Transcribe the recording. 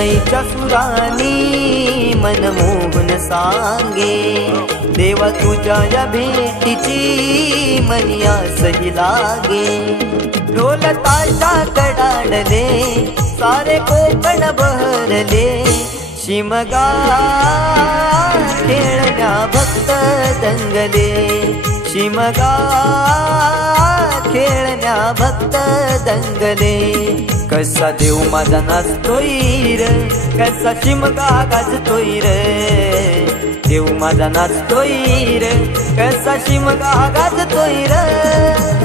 शणैच्या सुरानी मन मोहन सांगे, देवा तुझ्या या भेटीची मनी आसही लागे। ढोल ताशा कडाडले सारे कोकण बहरले, शिमगा खेळण्या भक्त दंगले, शिमगा खेळण्या भक्त दंगले। कसा देव माझा नाचतोय र, कसा शिमगा गाजतोय र, देव माझा नाचतोय र, कसा शिमगा गाजतोय र।